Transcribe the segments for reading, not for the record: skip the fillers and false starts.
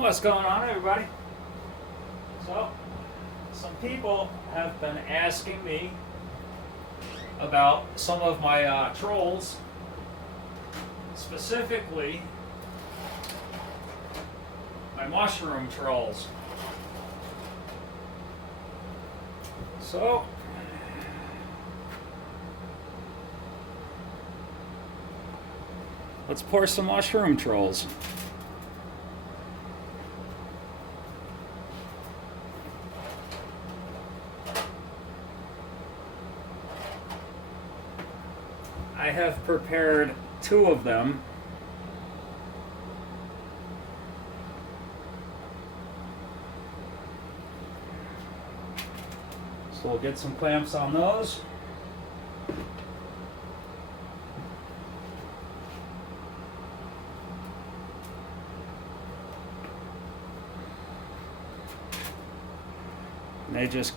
What's going on, everybody? So, some people have been asking me about some of my trolls, specifically my mushroom trolls. So, let's pour some mushroom trolls. I have prepared 2 of them. So we'll get some clamps on those. And they just,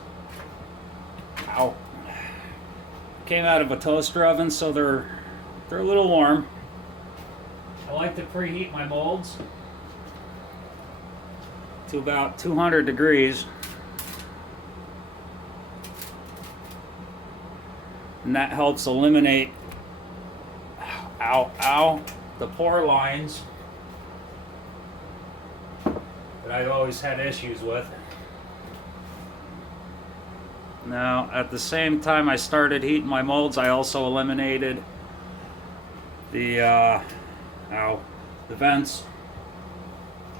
ow, came out of a toaster oven, so they're a little warm. I like to preheat my molds to about 200 degrees. And that helps eliminate, the pore lines that I've always had issues with. Now, at the same time I started heating my molds, I also eliminated the vents.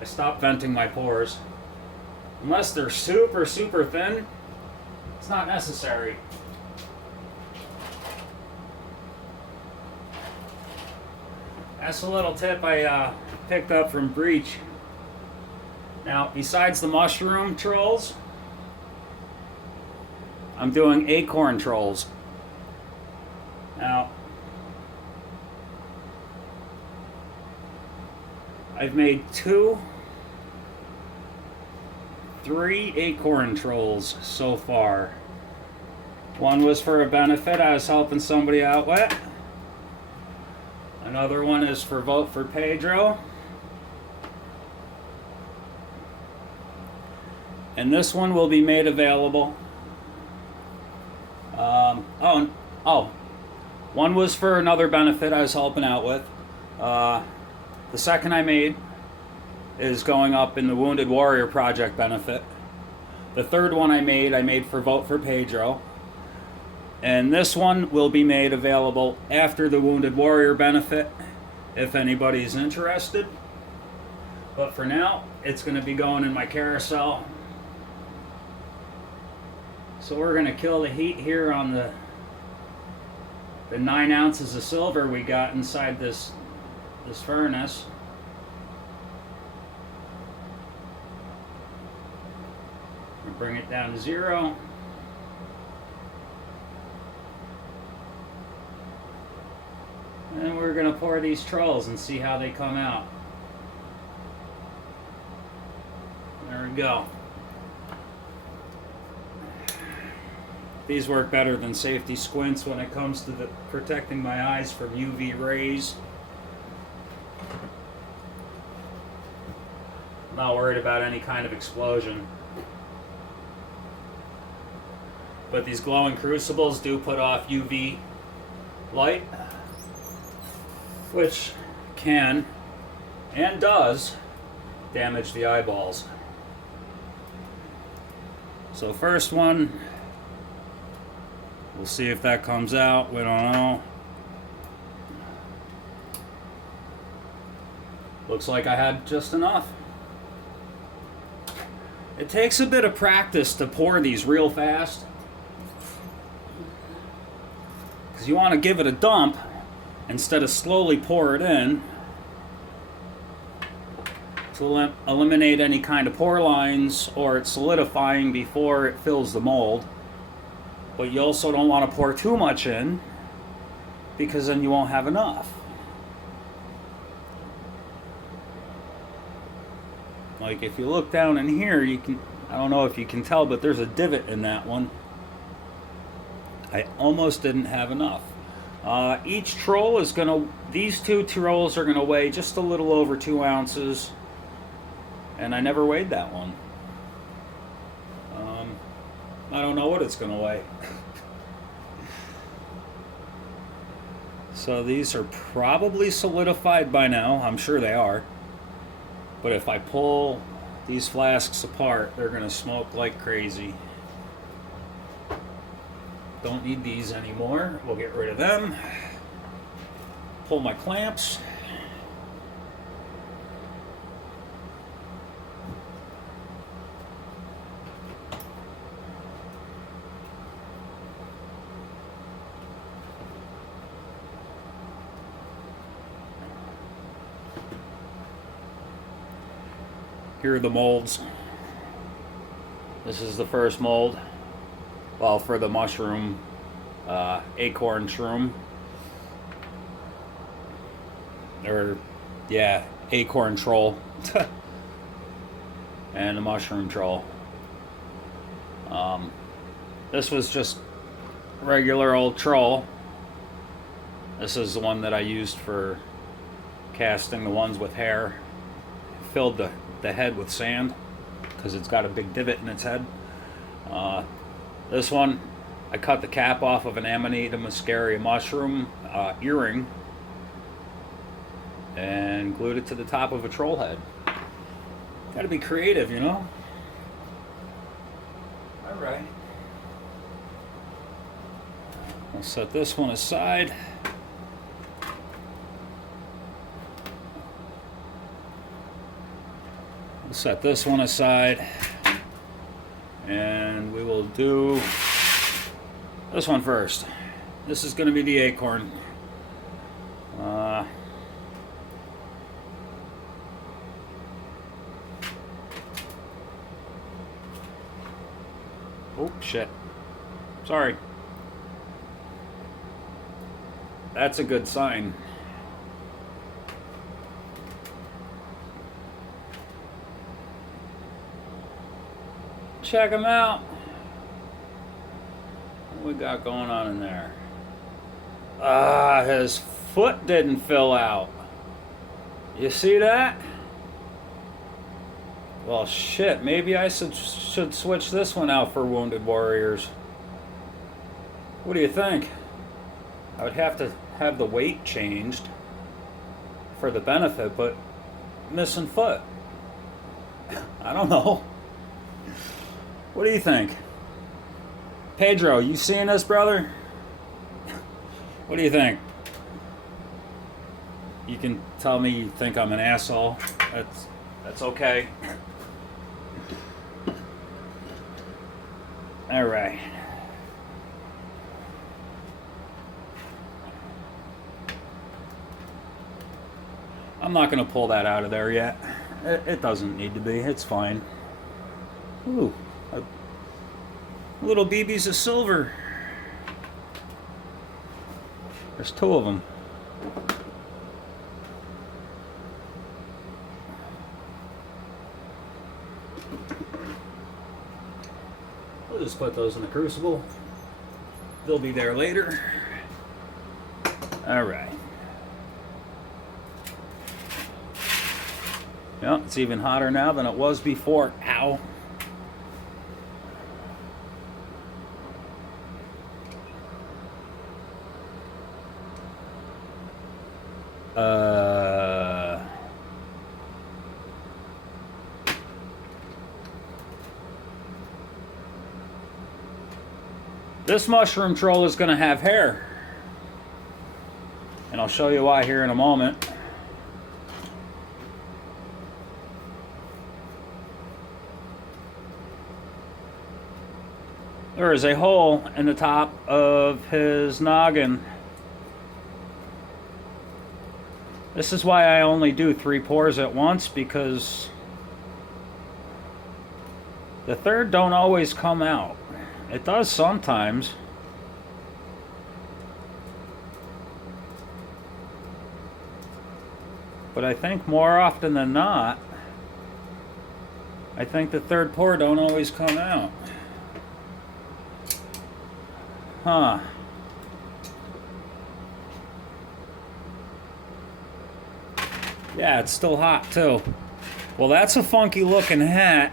I stopped venting my pores. Unless they're super, super thin, it's not necessary. That's a little tip I picked up from Breach. Now, besides the mushroom trolls, I'm doing Acorn Trolls. Now, I've made 3 Acorn Trolls so far. One was for a benefit I was helping somebody out with. Another one is for Vote for Pedro. And this one will be made available. One was for another benefit I was helping out with. The second I made is going up in the Wounded Warrior Project benefit. The third one I made for Vote for Pedro. And this one will be made available after the Wounded Warrior benefit, if anybody's interested. But for now, it's going to be going in my carousel. So we're going to kill the heat here on the 9 ounces of silver we got inside this furnace. We'll bring it down to 0. And we're going to pour these trolls and see how they come out. There we go. These work better than safety squints when it comes to protecting my eyes from UV rays. I'm not worried about any kind of explosion. But these glowing crucibles do put off UV light, which can and does damage the eyeballs. So first one, we'll see if that comes out. We don't know. Looks like I had just enough. It takes a bit of practice to pour these real fast, because you want to give it a dump instead of slowly pour it in to eliminate any kind of pore lines or it solidifying before it fills the mold. But you also don't want to pour too much in, because then you won't have enough. Like if you look down in here, you can, I don't know if you can tell, but there's a divot in that one. I almost didn't have enough. Each troll is going to, these 2 trolls are going to weigh just a little over 2 ounces. and I never weighed that one. I don't know what it's going to weigh. So these are probably solidified by now. I'm sure they are. But if I pull these flasks apart, they're going to smoke like crazy. Don't need these anymore. We'll get rid of them. Pull my clamps. Here are the molds. This is the first mold. Well, for the mushroom, acorn shroom. Or, yeah, acorn troll. And the mushroom troll. This was just regular old troll. This is the one that I used for casting the ones with hair. Filled the head with sand because it's got a big divot in its head. This one, I cut the cap off of an Amanita muscaria mushroom earring and glued it to the top of a troll head. Gotta be creative, you know? Alright. I'll set this one aside. We'll set this one aside. And we will do this one first. This is going to be the acorn. Oh, shit. Sorry. That's a good sign. Check them out. What we got going on in there? His foot didn't fill out. You see that? Well, shit. Maybe I should switch this one out for Wounded Warriors. What do you think? I would have to have the weight changed for the benefit, but missing foot. I don't know. What do you think? Pedro, you seeing this, brother? What do you think? You can tell me you think I'm an asshole. That's okay. All right. I'm not going to pull that out of there yet. It doesn't need to be. It's fine. Ooh. Little BBs of silver. There's two of them. We'll just put those in the crucible. They'll be there later. All right. Yeah, it's even hotter now than it was before. Ow. This mushroom troll is going to have hair. And I'll show you why here in a moment. There is a hole in the top of his noggin. This is why I only do 3 pores at once, because the third don't always come out. It does sometimes. But I think more often than not, I think the third pore don't always come out. Huh. Yeah, it's still hot too. Well, that's a funky looking hat.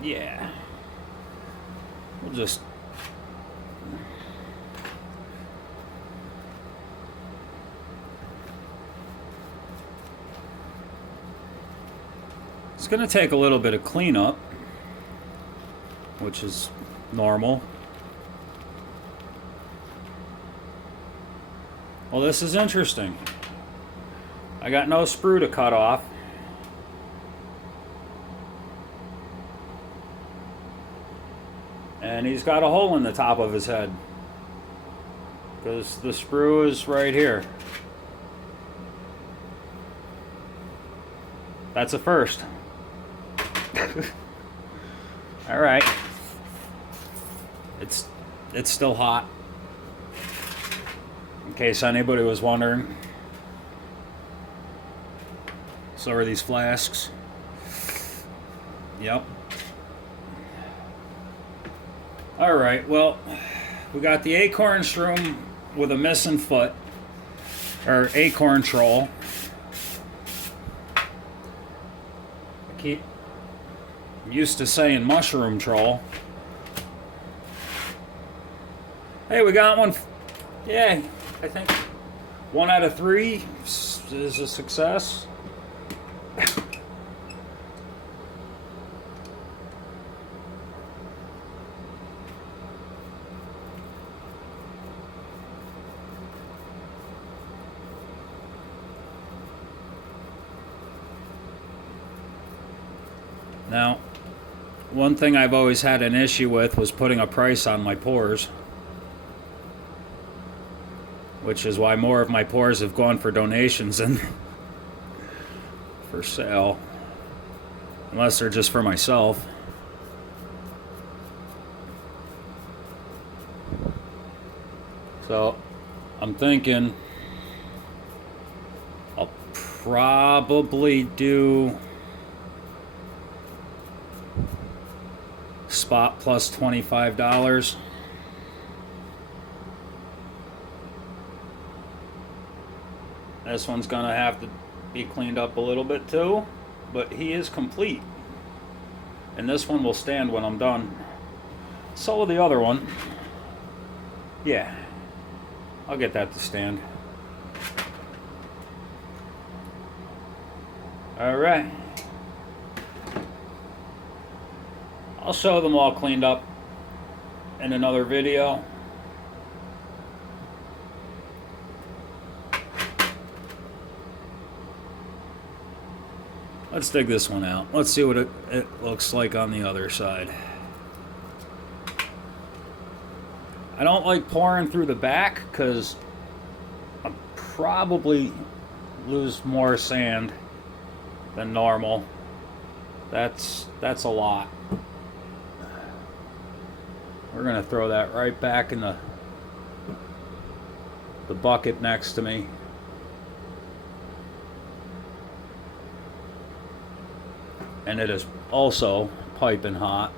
Yeah. We'll just... It's going to take a little bit of cleanup, which is normal. Well, this is interesting. I got no sprue to cut off. And he's got a hole in the top of his head, because the sprue is right here. That's a first. All right. It's still hot, in case anybody was wondering. So are these flasks. Yep. All right, well, we got the Acorn shroom with a missing foot, or Acorn Troll. I'm used to saying mushroom troll. Hey, we got one. Yeah, I think 1 out of 3 is a success. Now, one thing I've always had an issue with was putting a price on my pours, which is why more of my pours have gone for donations than for sale, unless they're just for myself. So I'm thinking I'll probably do spot plus $25. This one's gonna have to be cleaned up a little bit too, but he is complete. And this one will stand when I'm done. So will the other one. Yeah, I'll get that to stand. All right. I'll show them all cleaned up in another video. Let's dig this one out. Let's see what it looks like on the other side. I don't like pouring through the back because I'll probably lose more sand than normal. That's a lot. We're gonna throw that right back in the bucket next to me. And it is also piping hot.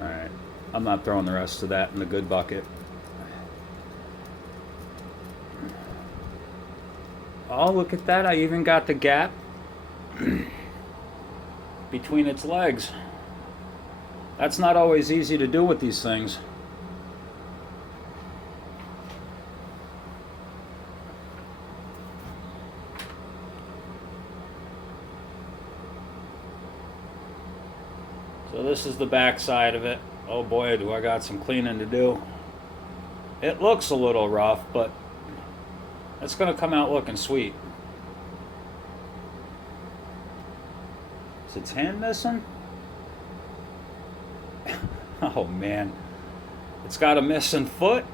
Alright, I'm not throwing the rest of that in the good bucket. Oh, look at that. I even got the gap between its legs. That's not always easy to do with these things. So this is the back side of it. Oh boy, do I got some cleaning to do. It looks a little rough, but it's going to come out looking sweet. Is its hand missing? Oh man. It's got a missing foot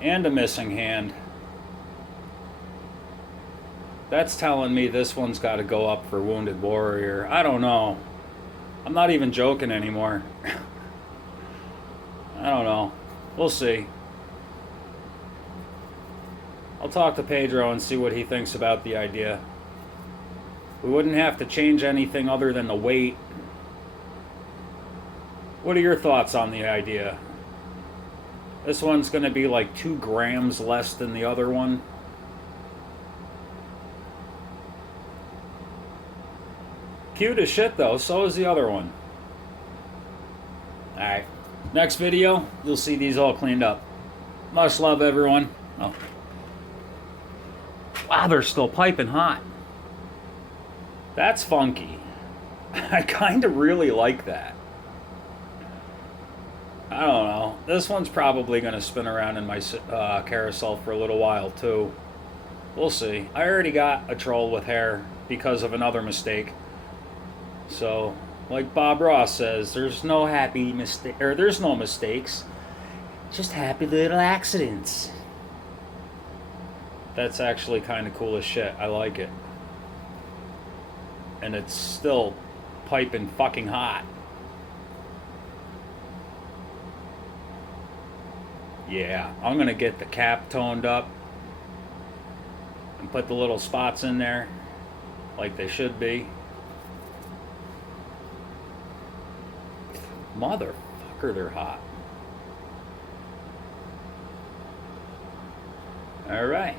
and a missing hand. That's telling me this one's got to go up for Wounded Warrior. I don't know. I'm not even joking anymore. I don't know. We'll see. I'll talk to Pedro and see what he thinks about the idea. We wouldn't have to change anything other than the weight. What are your thoughts on the idea? This one's going to be like 2 grams less than the other one. Cute as shit though, so is the other one. Alright, next video, you'll see these all cleaned up. Much love, everyone. Oh. Wow, they're still piping hot. That's funky. I kind of really like that. I don't know. This one's probably going to spin around in my carousel for a little while too. We'll see. I already got a troll with hair because of another mistake. So, like Bob Ross says, there's no there's no mistakes, just happy little accidents. That's actually kind of cool as shit. I like it. And it's still piping fucking hot. Yeah, I'm gonna get the cap toned up and put the little spots in there like they should be. Motherfucker, they're hot. All right.